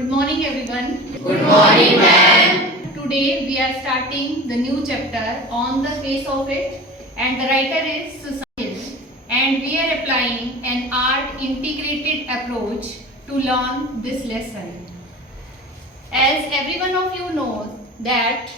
Good morning everyone. Good morning, ma'am. Today we are starting the new chapter on the face of it, and the writer is Susan, and we are applying an art integrated approach to learn this lesson. As every one of you knows that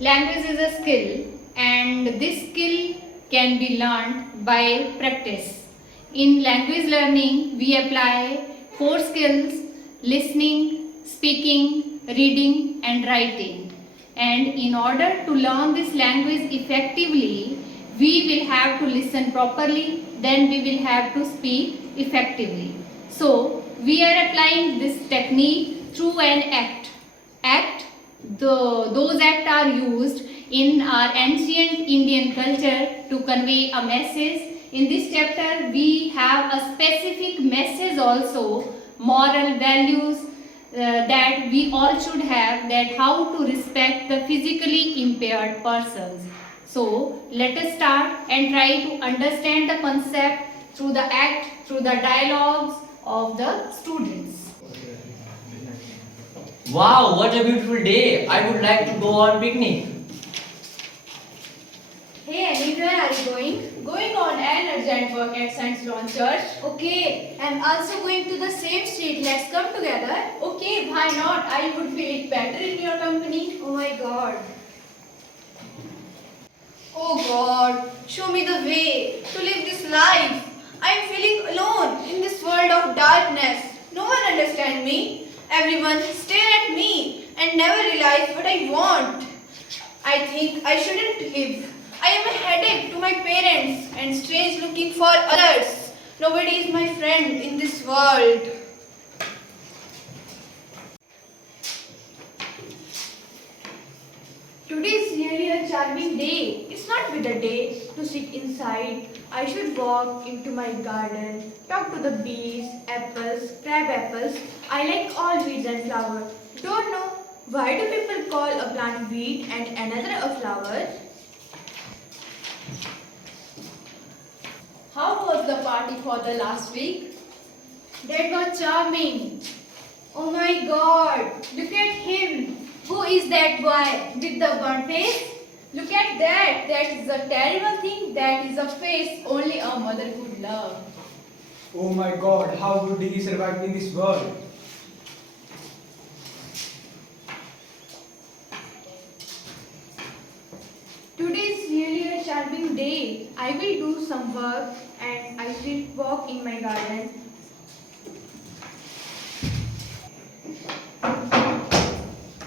language is a skill, and this skill can be learned by practice. In language learning, we apply 4 skills: listening, speaking, reading and writing. And in order to learn this language effectively, we will have to listen properly, then we will have to speak effectively. So, we are applying this technique through an act. Those acts are used in our ancient Indian culture to convey a message. In this chapter, we have a specific message also, moral values that we all should have, that how to respect the physically impaired persons. So, let us start and try to understand the concept through the act, through the dialogues of the students. Wow, what a beautiful day. I would like to go on picnic. Hey Annie, where are you going? Going on an urgent work at St. John Church. Okay, I'm also going to the same street. Let's come together. Okay, why not? I would feel it better in your company. Oh my God. Oh God, show me the way to live this life. I am feeling alone in this world of darkness. No one understands me. Everyone stare at me and never realize what I want. I think I shouldn't live. I am a headache to my parents and strange looking for others. Nobody is my friend in this world. Today is really a charming day. It's not with a day to sit inside. I should walk into my garden, talk to the bees, apples, crab apples. I like all weeds and flowers. Don't know why do people call a plant weed and another a flower? How was the party for the last week? That was charming. Oh my God! Look at him. Who is that boy with the burnt face? Look at that. That is a terrible thing. That is a face only a mother could love. Oh my God, how would he survive in this world? Today is really a charming day. I will do some work and I will walk in my garden.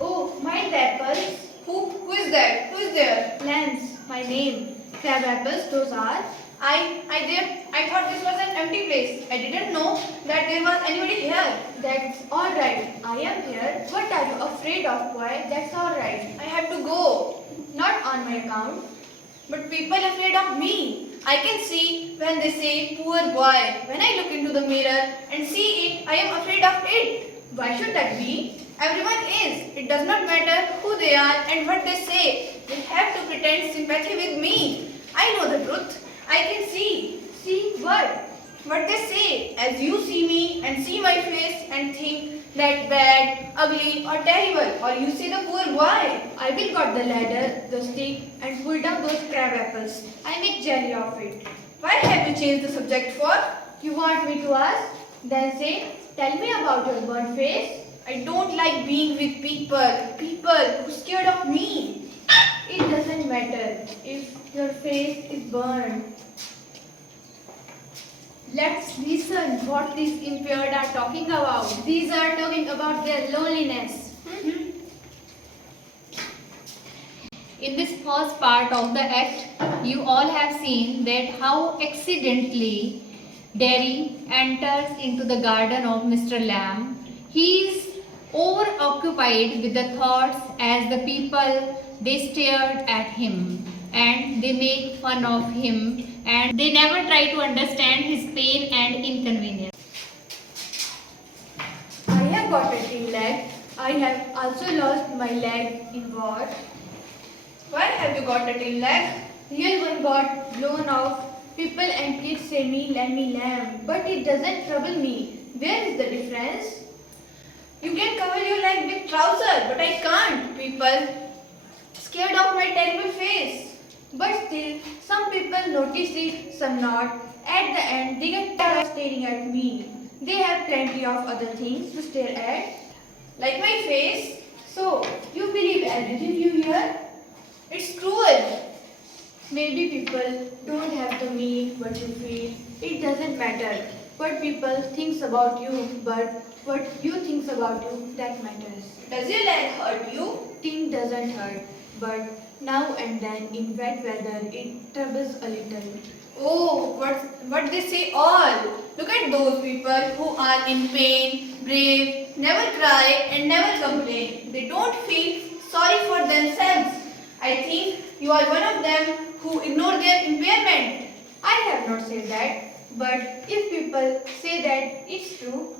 Oh, my apples. Who is that? Who is there? Lance, my name. Crab apples, those are. I thought this was an empty place. I didn't know that there was anybody here. That's alright. I am here. What are you afraid of, boy? That's alright. I have to go. Not on my account. But people are afraid of me. I can see when they say poor boy. When I look into the mirror and see it, I am afraid of it. Why should that be? Everyone is. It does not matter who they are and what they say. They have to pretend sympathy with me. I know the truth. I can see. See what? What they say. As you see me and see my face and think that bad, ugly or terrible. Or you say the poor boy. I will got the ladder, the stick and pull down those crab apples. I make jelly of it. Why have you changed the subject for? You want me to ask? Then say, tell me about your burnt face. I don't like being with people who scared of me. It doesn't matter if your face is burned. Let's listen what these impaired are talking about. These are talking about their loneliness. In this first part of the act, you all have seen that how accidentally Derry enters into the garden of Mr. Lamb. He is over-occupied with the thoughts as the people, they stared at him and they make fun of him and they never try to understand his pain and inconvenience. I have got a thin leg. I have also lost my leg in war. Why have you got a tin leg? Real one got blown off. People and kids say me lamb, but it doesn't trouble me. Where is the difference? You can cover your leg with trouser, but I can't. People scared of my terrible face. But still, some people notice it, some not. At the end, they get tired of staring at me. They have plenty of other things to stare at. Like my face, So, you believe everything you hear? it's cruel. Maybe people don't have to mean what you feel. It doesn't matter what people thinks about you, but what you thinks about you that matters. Does your leg hurt you? Thing doesn't hurt, but now and then in wet weather it troubles a little. Oh, what they say all. Look at those people who are in pain, brave, never cry and never complain. They don't feel sorry for themselves. I think you are one of them who ignore their impairment. I have not said that, but if people say that, it's true.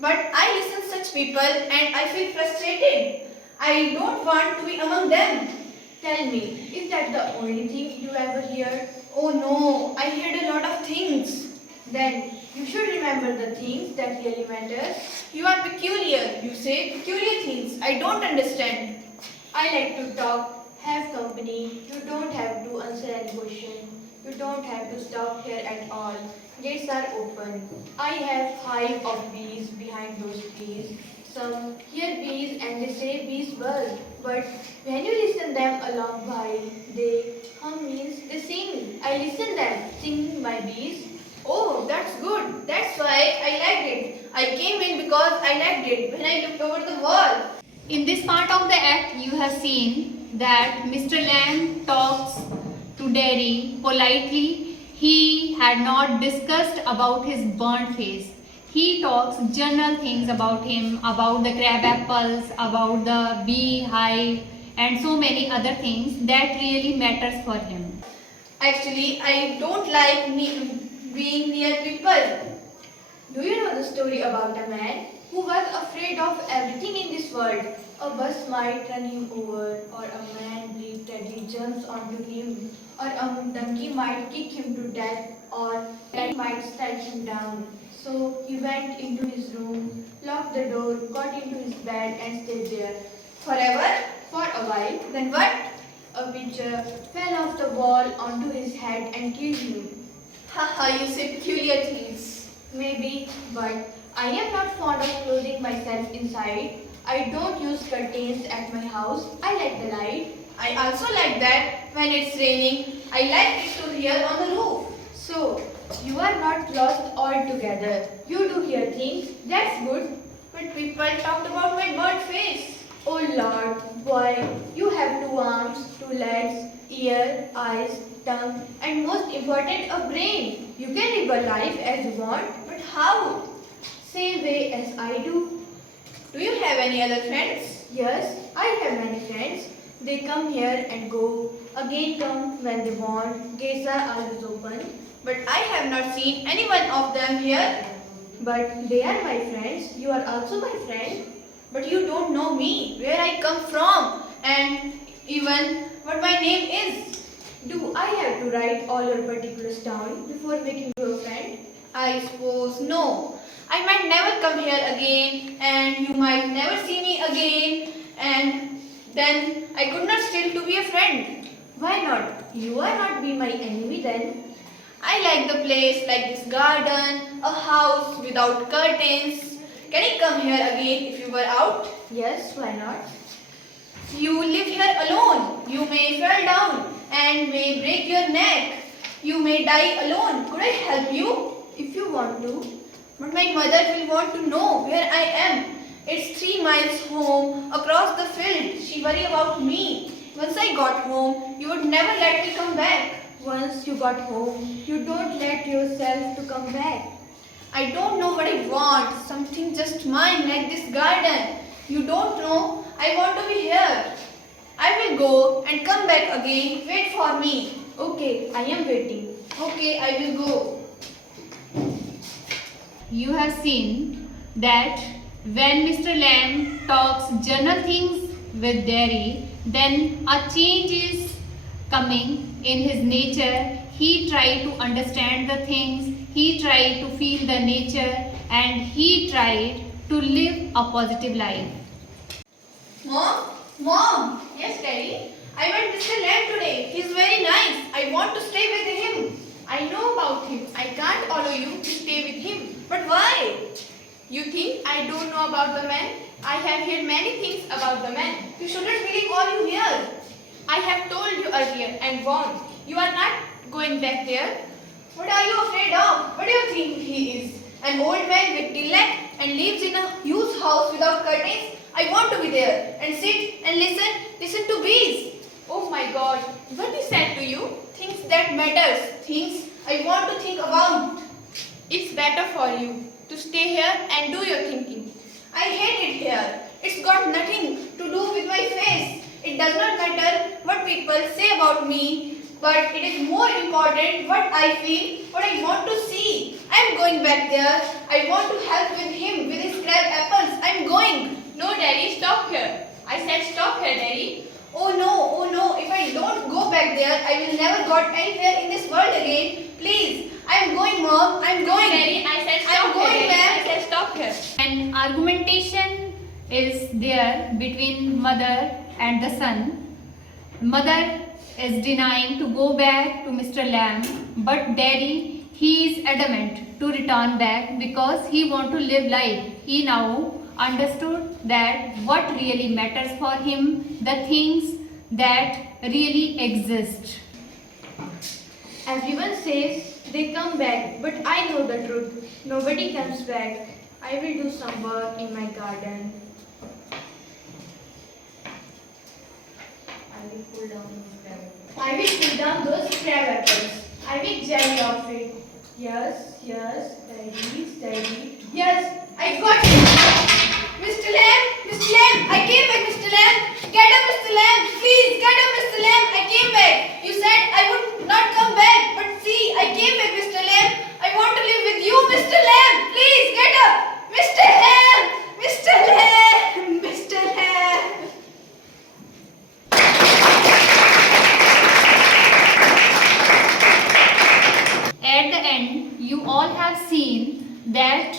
But I listen to such people and I feel frustrated. I don't want to be among them. Tell me, is that the only thing you ever hear? Oh no, I heard a lot of things. Then you should remember the things that really matter. You are peculiar. You say peculiar things. I don't understand. I like to talk, have company. You don't have to answer any question. You don't have to stop here at all. Gates are open. I have hive of bees behind those trees. Some hear bees and they say bees buzz. But when you listen them a long while, they hum means they sing. I listen them singing my bees. Oh, that's good. That's why I liked it. I came in because I liked it when I looked over the wall. In this part of the act, you have seen that Mr. Lamb talks to Derry politely. He had not discussed about his burnt face. He talks general things about him, about the crab apples, about the beehive, and so many other things that really matters for him. Actually, I don't like being near people. Do you know the story about a man who was afraid of everything in this world? A bus might run him over, or a man briefly jumps onto him, or a donkey might kick him to death, or a might strike him down. So he went into his room, locked the door, got into his bed and stayed there. Forever? For a while, Then what? a pitcher fell off the wall onto his head and killed him. Haha, you say peculiar things. Maybe, but I am not fond of closing myself inside. I don't use curtains at my house. I like the light. I also like that when it's raining, I like it to hear on the roof. So, you are not lost altogether. You do hear things. That's good. But people talked about my burnt face. Oh Lord, boy, you have 2 arms, 2 legs, ear, eyes, tongue, and most important, a brain. You can live a life as you want, But how? same way as I do. Do you have any other friends? Yes, I have many friends. They come here and go. Again come when they want. Gates are always open. But I have not seen any one of them here. But they are my friends. You are also my friend. But you don't know me, where I come from, and even what my name is. Do I have to write all your particulars down before making you a friend? I suppose no. I might never come here again, and you might never see me again, and then I could not still to be a friend. Why not? You are not be my enemy then. I like the place, like this garden, a house without curtains. Can I come here again if you were out? Yes, why not? You live here alone. You may fall down and may break your neck. You may die alone. Could I help you? If you want to. But my mother will want to know where I am. It's 3 miles home, across the field. She worry about me. Once I got home, you would never let me come back. Once you got home, you don't let yourself to come back. I don't know what I want. Something just mine, like this garden. You don't know. I want to be here. I will go and come back again. Wait for me. Okay, I am waiting. Okay, I will go. You have seen that when Mr. Lamb talks general things with Derry, then a change is coming in his nature. He tried to understand the things, he tried to feel the nature, and he tried to live a positive life. Mom, Yes, Daddy. I met Mr. Lamb today. He's very nice. I want to stay with him. I know about him. I can't allow you to stay with him. But why? You think I don't know about the man? I have heard many things about the man. You shouldn't believe all you hear. I have told you earlier and warned. You are not going back there. What are you afraid of? What do you think he is? An old man with tilak and lives in a huge house without curtains? I want to be there and sit and listen to bees. Oh my God. What he said to you? Things that matters. Things I want to think about. It's better for you to stay here and do your thinking. I hate it here. It's got nothing to do with my face. It does not matter what people say about me, but it is more important what I feel, what I want to see. I am going back there. I want to help with him with his crab apples. I am going. No, Daddy, stop here. I said stop here, Daddy. Oh no, if I don't go back there, I will never got anywhere in this world again. Please, I am going, Mom. I am going. Daddy, I said I'm stop going, here. Daddy. ma'am. I said stop here. An argumentation is there between mother and the son. Mother is denying to go back to Mr. Lamb, but daddy, he is adamant to return back because he want to live life. He now understood that what really matters for him, the things that really exist. Everyone says they come back, but I know the truth. Nobody comes back. I will do some work in my garden. I will pull down those crab apples. I will jelly of it. Yes, steady. Yes, I got it. Mr. Lamb, I came back, Mr. Lamb. Get up, Mr. Lamb. Please, get up, Mr. Lamb. I came back. You said I would not come back, but see, I came back, Mr. Lamb. I want to live with you, Mr. Lamb. Please, get up. Mr. Lamb, Mr. Lamb, Mr. Lamb. At the end, you all have seen that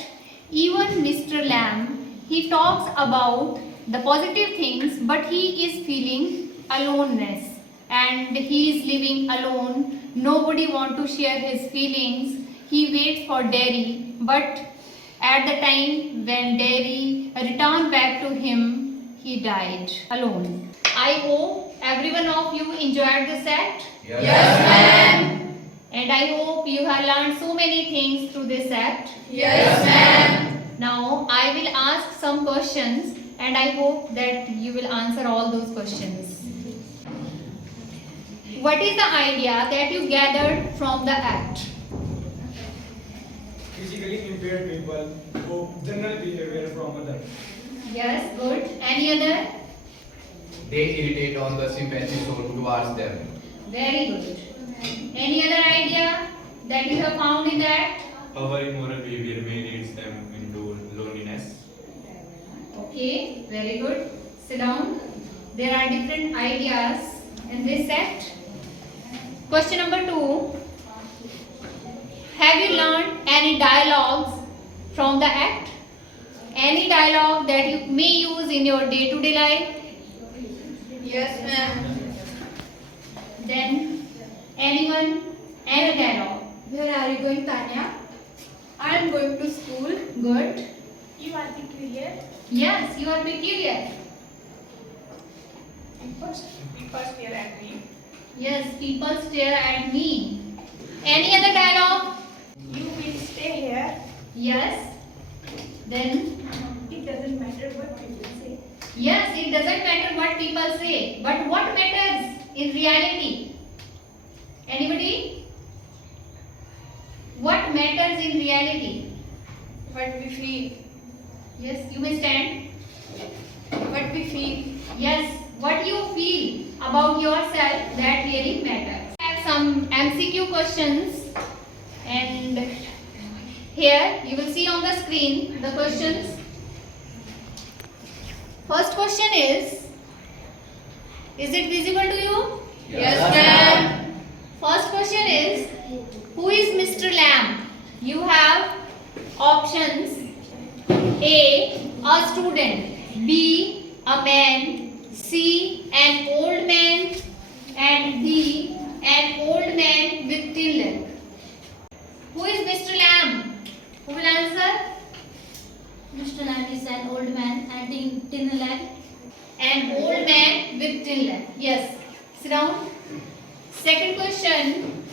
even Mr. Lamb, he talks about the positive things, but he is feeling aloneness and he is living alone. Nobody want to share his feelings. He waits for Derry, but at the time when Derry returned back to him, he died alone. I hope every one of you enjoyed this act. Yes, ma'am. And I hope you have learned so many things through this act. Yes, ma'am. Now I will ask some questions and I hope that you will answer all those questions. What is the idea that you gathered from the act? Physically impaired people hope general behavior from others. Yes, good. Any other? They irritate on the sympathy shown towards them. Very good. Any other idea that you have found in the act? Our immoral behavior may leads them into loneliness. Okay, very good. Sit down. There are different ideas in this act. Question number 2. Have you learned any dialogues from the act? Any dialogue that you may use in your day-to-day life? Yes, ma'am. Then, anyone? Any dialogue? Where are you going, Tanya? I am going to school. Good. You are peculiar. Yes, you are peculiar. People stare at me. Yes, people stare at me. Any other dialogue? You will stay here. Yes. Then, It doesn't matter what people say. yes, it doesn't matter what people say, but what matters in reality? Anybody? What matters in reality? What we feel. Yes, you may stand. What we feel. Yes, what you feel about yourself that really matters. I have some MCQ questions and here you will see on the screen the questions. First question is it visible to you? Yes, ma'am. First question is, who is Mr. Lamb? You have options A student, B a man, C an old man, and D an old man with thin leg. Who is Mr. Lamb? Who will answer? Mr. Lamb is an old man and thin leg. An old man with thin leg. Yes. Sit down. Second question.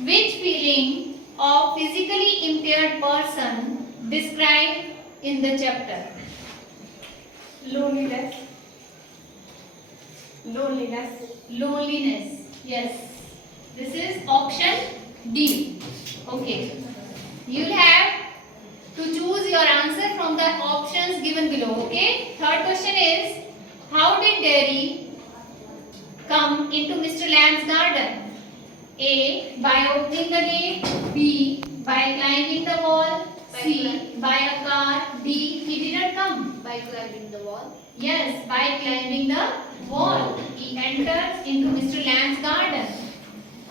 Which feeling of physically impaired person described in the chapter? Loneliness. Loneliness. Loneliness. Yes. This is option D. Okay. You'll have to choose your answer from the options given below. Okay. Third question is, how did Derry come into Mr. Lamb's garden? A. By opening the gate. B. By climbing the wall. C. By a car. D. He didn't come. By climbing the wall. Yes, by climbing the wall. He enters into Mr. Lamb's garden.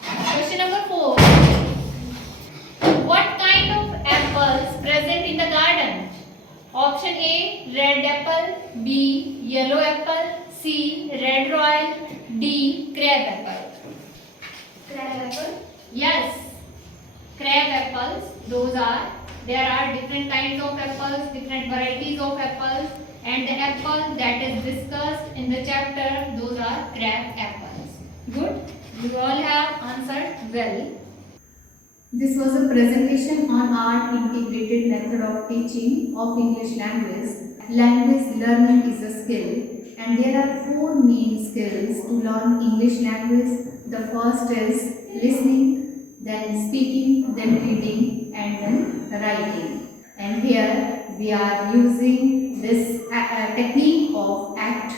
Question number 4. What kind of apples present in the garden? Option A, red apple. B, yellow apple. C, red royal. D, crab apple. Crab apple. Yes, crab apples. There are different kinds of apples, different varieties of apples, and the apple that is discussed in the chapter, those are crab apples. Good. You all have answered well. This was a presentation on our integrated method of teaching of English language. Language learning is a skill, and there are 4 main skills to learn English language. The first is listening, then speaking, then reading, and then writing. And here we are using this technique of ACT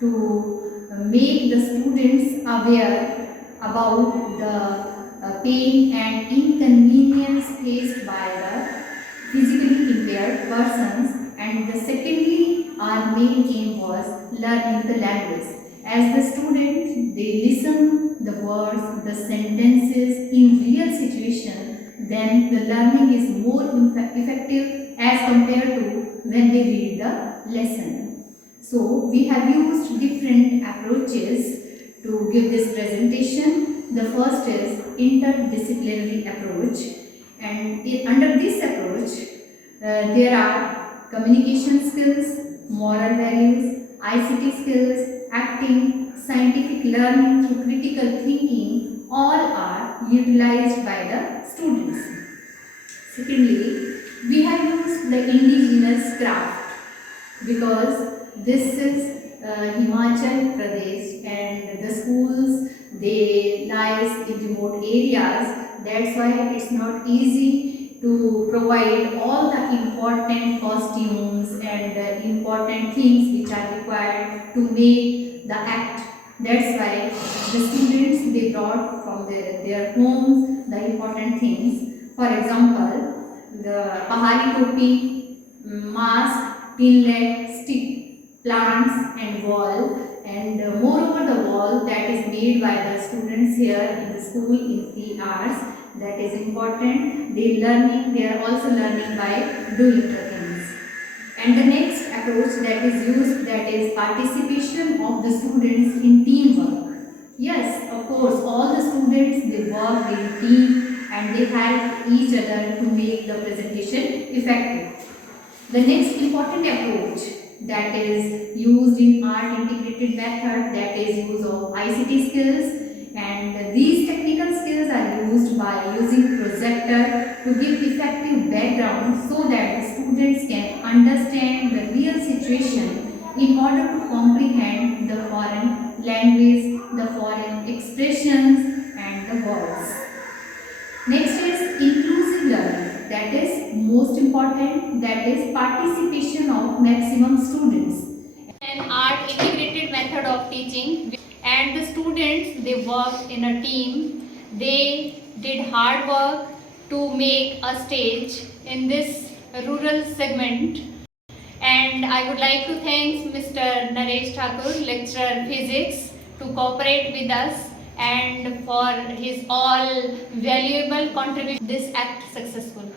to make the students aware about the pain and inconvenience faced by the physically impaired persons. And the secondly, our main aim was learning the language. As the students, they listen the words, the sentences in real situation, then the learning is more effective as compared to when they read the lesson. So we have used different approaches to give this presentation. The first is interdisciplinary approach, and under this approach there are communication skills, moral values, ICT skills, acting, scientific learning through critical thinking, all are utilized by the students. Secondly, we have used the indigenous craft because this is Himachal Pradesh and the schools, they lies in remote areas. That's why it's not easy to provide all the important costumes and important things which are required to make the act. That's why the students, they brought from their homes the important things. For example, the pahari topi, mask, pin leg, stick, plants and wall. And moreover, the wall that is made by the students here in the school in 3 hours, that is important. They are also learning by doing the things. And the next approach that is used, that is participation of the students in teamwork. Yes, of course, all the students, they work in team and they help each other to make the presentation effective. The next important approach that is used in art integrated method, that is use of ICT skills, and these technical skills are used by using projector to give effective background so that the students can understand the real situation in order to comprehend the foreign language, the foreign expressions and the words. Next is inclusive learning, that is most important, that is participation of maximum students. An art integrated method of teaching, and the students, they worked in a team. They did hard work to make a stage in this rural segment. And I would like to thank Mr. Naresh Thakur, lecturer physics, to cooperate with us and for his all valuable contribution. This act successful.